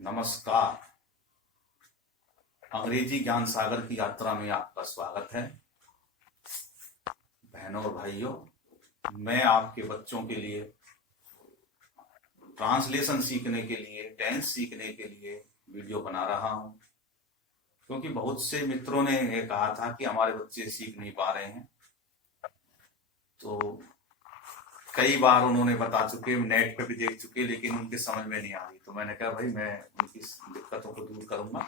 नमस्कार। अंग्रेजी ज्ञान सागर की यात्रा में आपका स्वागत है। बहनों और भाइयों, मैं आपके बच्चों के लिए ट्रांसलेशन सीखने के लिए, टेंस सीखने के लिए वीडियो बना रहा हूं, क्योंकि बहुत से मित्रों ने ये कहा था कि हमारे बच्चे सीख नहीं पा रहे हैं। तो कई बार उन्होंने बता चुके, नेट पे भी देख चुके, लेकिन उनके समझ में नहीं आ रही। तो मैंने कहा भाई मैं उनकी दिक्कतों को दूर करूंगा।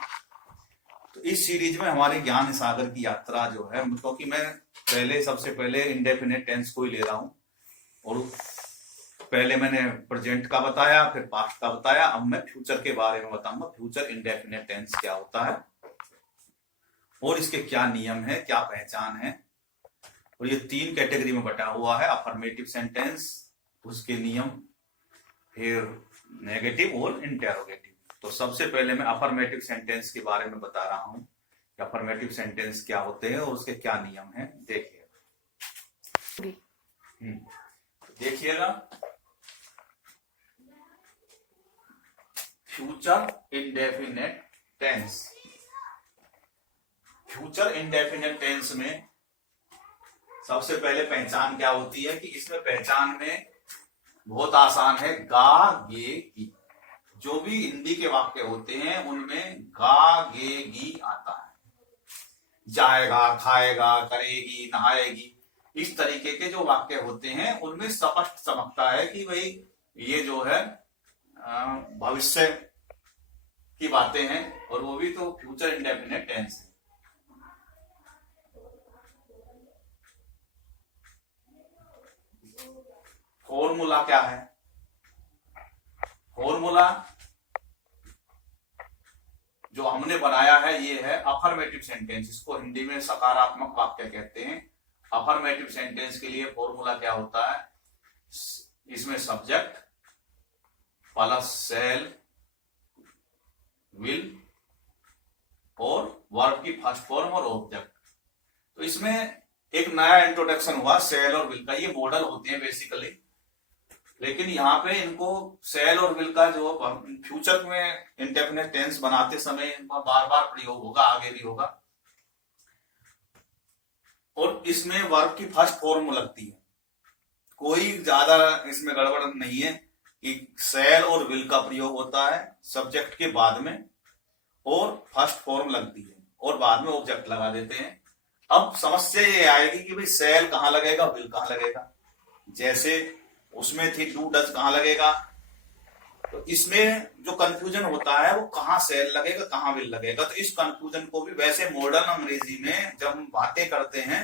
तो इस सीरीज में हमारे ज्ञान सागर की यात्रा जो है, क्योंकि मैं सबसे पहले इंडेफिनेट टेंस को ही ले रहा हूं, और पहले मैंने प्रेजेंट का बताया, फिर पास्ट का बताया। अब मैं फ्यूचर के बारे में बताऊंगा। फ्यूचर इंडेफिनेट टेंस क्या होता है और इसके क्या नियम है, क्या पहचान है। और ये 3 कैटेगरी में बटा हुआ है: अफर्मेटिव सेंटेंस, उसके नियम, फिर नेगेटिव और इंटेरोगेटिव। तो सबसे पहले मैं अफर्मेटिव सेंटेंस के बारे में बता रहा हूं कि अफर्मेटिव सेंटेंस क्या होते हैं और उसके क्या नियम हैं। देखिएगा, future indefinite tense. Future indefinite tense में सबसे पहले पहचान क्या होती है कि इसमें पहचान में बहुत आसान है। गा गे गी, जो भी हिंदी के वाक्य होते हैं उनमें गा गे गी आता है। जाएगा, खाएगा, करेगी, नहाएगी, इस तरीके के जो वाक्य होते हैं उनमें स्पष्ट चमकता है कि भाई ये जो है भविष्य की बातें हैं, और वो भी तो फ्यूचर इंडेफिनेट टेंस है। फॉर्मूला क्या है? फॉर्मूला जो हमने बनाया है ये है अफर्मेटिव सेंटेंस। इसको हिंदी में सकारात्मक वाक्य कहते हैं। अफर्मेटिव सेंटेंस के लिए फॉर्मूला क्या होता है? इसमें सब्जेक्ट प्लस शैल, विल और वर्ब की फर्स्ट फॉर्म और ऑब्जेक्ट। तो इसमें एक नया इंट्रोडक्शन हुआ शैल और विल का। ये मॉडल होते हैं बेसिकली, लेकिन यहाँ पे इनको शैल और विल का जो फ्यूचर में इंडेफिनिट टेंस बनाते समय इनका बार बार प्रयोग होगा, आगे भी होगा। और इसमें वर्ब की फर्स्ट फॉर्म लगती है। कोई ज्यादा इसमें गड़बड़ नहीं है कि शैल और विल का प्रयोग होता है सब्जेक्ट के बाद में, और फर्स्ट फॉर्म लगती है, और बाद में ऑब्जेक्ट लगा देते हैं। अब समस्या ये आएगी कि भाई शैल कहां लगेगा, विल कहां लगेगा। जैसे उसमें थी डू डज, कहां लगेगा। तो इसमें जो कंफ्यूजन होता है वो कहां शैल लगेगा, कहां विल लगेगा। तो इस कंफ्यूजन को भी वैसे मॉडर्न अंग्रेजी में जब हम बातें करते हैं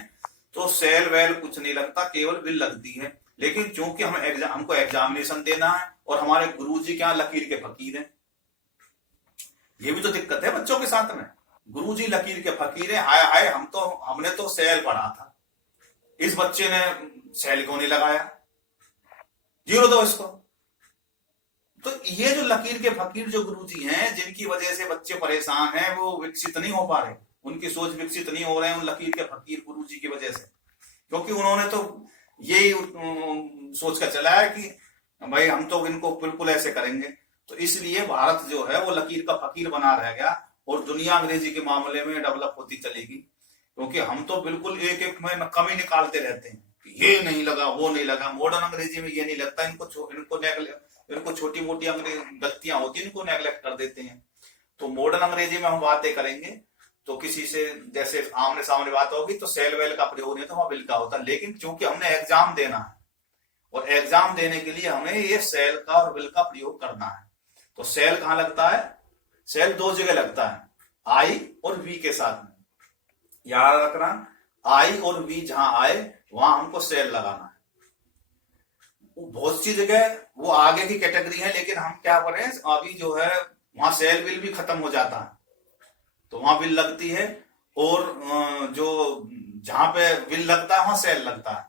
तो शैल वैल कुछ नहीं लगता, केवल विल लगती है। लेकिन चूंकि हमको एग्जामिनेशन देना है और हमारे गुरुजी क्या लकीर के फकीर हैं, ये भी तो दिक्कत है बच्चों के साथ में। गुरुजी लकीर के फकीर है, हाय हाय हमने तो शैल पढ़ा था, इस बच्चे ने शैल क्यों नहीं लगाया, 0 दो इसको। तो ये जो लकीर के फकीर जो गुरुजी हैं, जिनकी वजह से बच्चे परेशान हैं, वो विकसित नहीं हो पा रहे, उनकी सोच विकसित नहीं हो रहे हैं उन लकीर के फकीर गुरुजी की वजह से। क्योंकि उन्होंने तो यही सोच कर चला है कि भाई हम तो इनको बिल्कुल ऐसे करेंगे। तो इसलिए भारत जो है वो लकीर का फकीर बना रह गया, और दुनिया अंग्रेजी के मामले में डेवलप होती चलेगी। क्योंकि हम तो बिल्कुल एक एक में कमी निकालते रहते हैं, ये नहीं लगा, वो नहीं लगा। मॉडर्न अंग्रेजी में ये नहीं लगता, इनको छोटी मोटी गलतियां होती है, इनको नेगलेक्ट कर देते हैं। तो मॉडर्न अंग्रेजी में हम बातें करेंगे तो किसी से जैसे आमने सामने बात होगी तो सेल वेल का प्रयोग नहीं तो वहां विल का होता। लेकिन क्योंकि हमने एग्जाम देना है, और एग्जाम देने के लिए हमें ये सेल का और विल का प्रयोग करना है। तो सेल कहां लगता है? सेल 2 जगह लगता है, आई और वी के साथ में। याद रखना, आई और वी जहां आए वहां हमको सेल लगाना है। बहुत सी जगह वो आगे की कैटेगरी है, लेकिन हम क्या करें, अभी जो है वहां सेल विल भी खत्म हो जाता है, तो वहां विल लगती है। और जो जहां पे विल लगता है वहां सेल लगता है।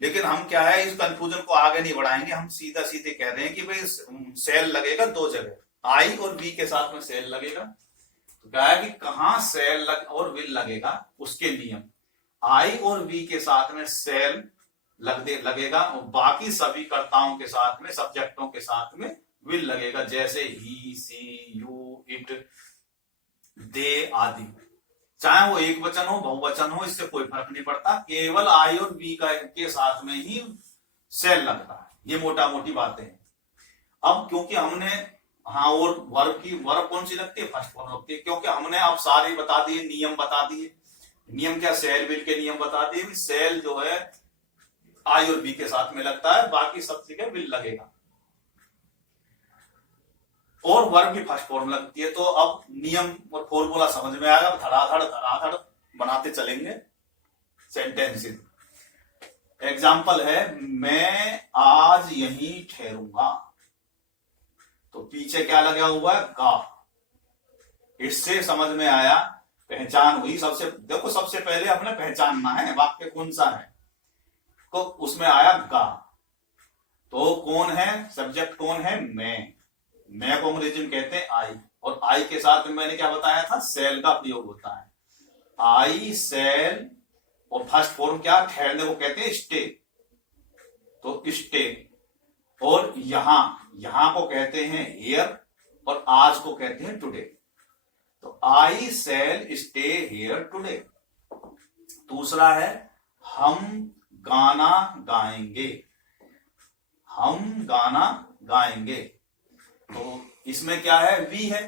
लेकिन हम क्या है, इस कंफ्यूजन को आगे नहीं बढ़ाएंगे, हम सीधा सीधे कह रहे हैं कि भाई सेल लगेगा 2 जगह, आई और वी के साथ में सेल लगेगा। तो क्या है कि कहां सेल और विल लगेगा, उसके नियम। आई और वी के साथ में सेल लगेगा, और बाकी सभी कर्ताओं के साथ में, सब्जेक्टों के साथ में विल लगेगा। जैसे ही, सी, यू, दे आदि, चाहे वो एक वचन हो बहुवचन हो, इससे कोई फर्क नहीं पड़ता, केवल आई और वी का के साथ में ही सेल लगता है। ये मोटा मोटी बातें हैं। अब क्योंकि हमने और वर्ब कौन सी लगती है, फर्स्ट फॉर्म लगती है, क्योंकि हमने अब सारे बता दिए, नियम बता दिए। नियम क्या, सेल विल के नियम बता दिए। सेल जो है आई और बी के साथ में लगता है, बाकी सब जगह विल लगेगा, और वर्ब भी फर्स्ट फॉर्म लगती है। तो अब नियम और फॉर्मूला समझ में आएगा, धड़ाधड़ बनाते चलेंगे सेंटेंसेस। एग्जाम्पल है, मैं आज यहीं ठहरूंगा, तो पीछे क्या लगा हुआ है, गा। इससे समझ में आया, पहचान हुई। सबसे पहले हमने पहचानना है वाक्य कौन सा है, तो उसमें आया गा। तो कौन है, सब्जेक्ट कौन है, मैं को अंग्रेजी में कहते हैं आई, और आई के साथ में मैंने क्या बताया था, सेल का प्रयोग होता है। आई सेल, और फर्स्ट फॉर्म क्या, ठहरने को कहते हैं स्टे, तो स्टे। और यहां को कहते हैं हियर, और आज को कहते हैं टुडे। तो आई सेल स्टे हियर टुडे। दूसरा है, हम गाना गाएंगे, हम गाना गाएंगे। तो इसमें क्या है, वी है,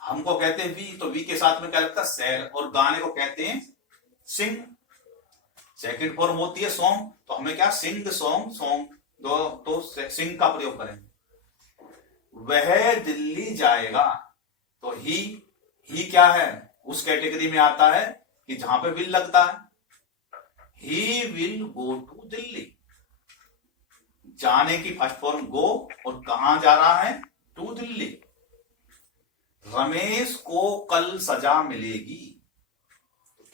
हमको कहते हैं वी, तो वी के साथ में क्या लगता है, सेल, और गाने को कहते हैं सिंग। सेकंड फॉर्म होती है सॉन्ग, तो हमें क्या, सिंग सॉन्ग, सॉन्ग तो सिंग का प्रयोग करेंगे। वह दिल्ली जाएगा, तो ही क्या है, उस कैटेगरी में आता है कि जहां पे विल लगता है। He will go to Delhi, जाने की फर्स्ट फॉर्म गो, और कहां जा रहा है, टू दिल्ली। रमेश को कल सजा मिलेगी,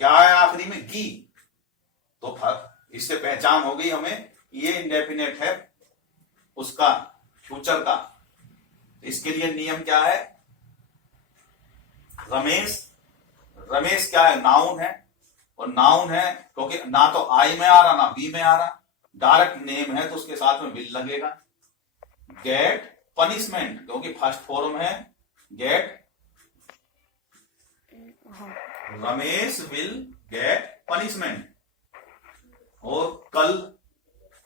क्या है आखिरी में, गी। तो इससे पहचान हो गई हमें, ये इंडेफिनेट है उसका, फ्यूचर का। इसके लिए नियम क्या है, रमेश क्या है, नाउन है, और नाउन है क्योंकि ना तो आई में आ रहा ना बी में आ रहा, डायरेक्ट नेम है, तो उसके साथ में विल लगेगा। गेट पनिशमेंट, क्योंकि फर्स्ट फॉर्म है get, Ramesh will get punishment. और कल,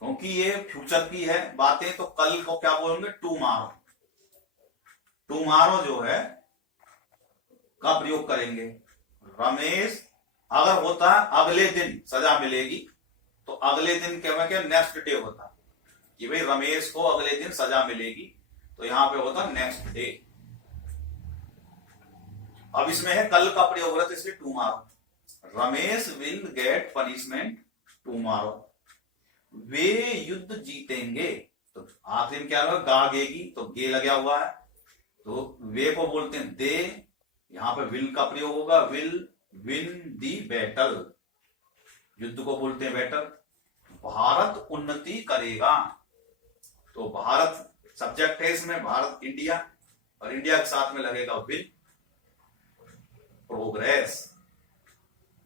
क्योंकि ये फ्यूचर की है बातें, तो कल को क्या बोलेंगे, टुमारो। टुमारो जो है का प्रयोग करेंगे। रमेश, अगर होता है अगले दिन सजा मिलेगी, तो अगले दिन क्या नेक्स्ट डे होता, कि भाई रमेश को अगले दिन सजा मिलेगी, तो यहां पे होता नेक्स्ट डे। अब इसमें है कल का प्रयोग हो रहा है, तो इसलिए tomorrow. Ramesh will get punishment tomorrow. वे युद्ध जीतेंगे, तो आखिरी में क्या होगा, गागेगी, तो गे लगा हुआ है, तो वे को बोलते हैं दे, यहां पे विल का प्रयोग होगा, विल विन दी बैटल, युद्ध को बोलते हैं बैटल। भारत उन्नति करेगा, तो भारत सब्जेक्ट है इसमें, भारत इंडिया, और इंडिया के साथ में लगेगा विल। प्रोग्रेस,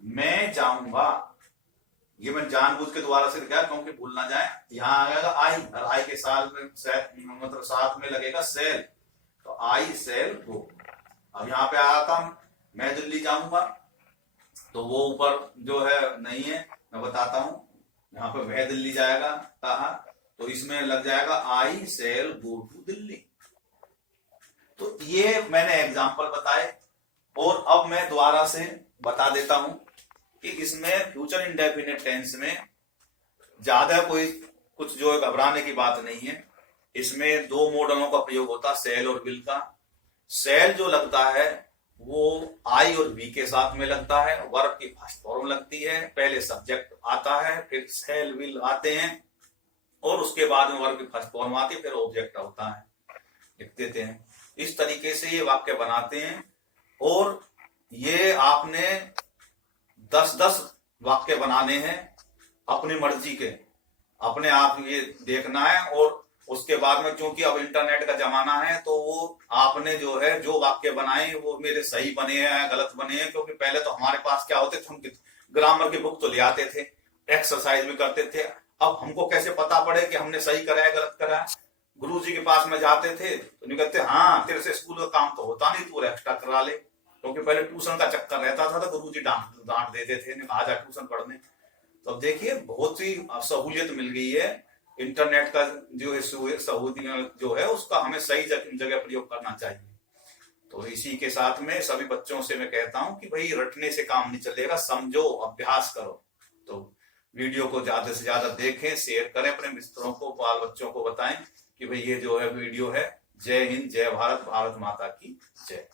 मैं जाऊंगा, ये मैं जानबूझ के दोबारा से लिखा क्योंकि भूल ना जाए। यहां आएगा आई, और आई के साथ में मतलब साथ में लगेगा सेल, तो आई सेल गो। अब यहाँ पे आया था मैं दिल्ली जाऊंगा, तो वो ऊपर जो है नहीं है, मैं बताता हूं। यहाँ पे वह दिल्ली जाएगा कहा, तो इसमें लग जाएगा आई सेल गो टू दिल्ली। तो ये मैंने एग्जाम्पल बताए, और अब मैं दोबारा से बता देता हूं कि इसमें फ्यूचर इंडेफिनिट टेंस में ज्यादा कोई कुछ जो घबराने की बात नहीं है। इसमें दो मॉडलों का प्रयोग होता है, सेल और विल का। सेल जो लगता है वो आई और बी के साथ में लगता है, वर्ब की फर्स्ट फॉर्म लगती है, पहले सब्जेक्ट आता है, फिर सेल विल आते हैं, और उसके बाद में वर्ब की फर्स्ट फॉर्म आती है, फिर ऑब्जेक्ट होता है, लिख देते हैं। इस तरीके से ये वाक्य बनाते हैं, और ये आपने 10-10 वाक्य बनाने हैं अपनी मर्जी के, अपने आप ये देखना है। और उसके बाद में क्योंकि अब इंटरनेट का जमाना है, तो वो आपने जो है जो वाक्य बनाए वो मेरे सही बने हैं गलत बने हैं, क्योंकि पहले तो हमारे पास क्या होते थे, हम ग्रामर की बुक तो ले आते थे, एक्सरसाइज भी करते थे। अब हमको कैसे पता पड़े कि हमने सही करा है गलत करा है? गुरुजी के पास में जाते थे तो नहीं कहते हाँ तेरे से स्कूल का काम तो होता नहीं, तू एक्स्ट्रा करा ले। क्योंकि पहले ट्यूशन का चक्कर रहता था तो गुरुजी डांट डांट देते थे, आ जा ट्यूशन पढ़ने। तो अब देखिए बहुत सी सहूलियत मिल गई है। इंटरनेट का जो है सहूलियत जो है उसका हमें सही जगह प्रयोग करना चाहिए। तो इसी के साथ में सभी बच्चों से मैं कहता हूं कि भाई रटने से काम नहीं चलेगा, समझो, अभ्यास करो। तो वीडियो को ज्यादा से ज्यादा देखें, शेयर करें, अपने मित्रों को, बाल बच्चों को बताएं कि भाई ये जो है वीडियो है। जय हिंद, जय भारत, भारत माता की जय।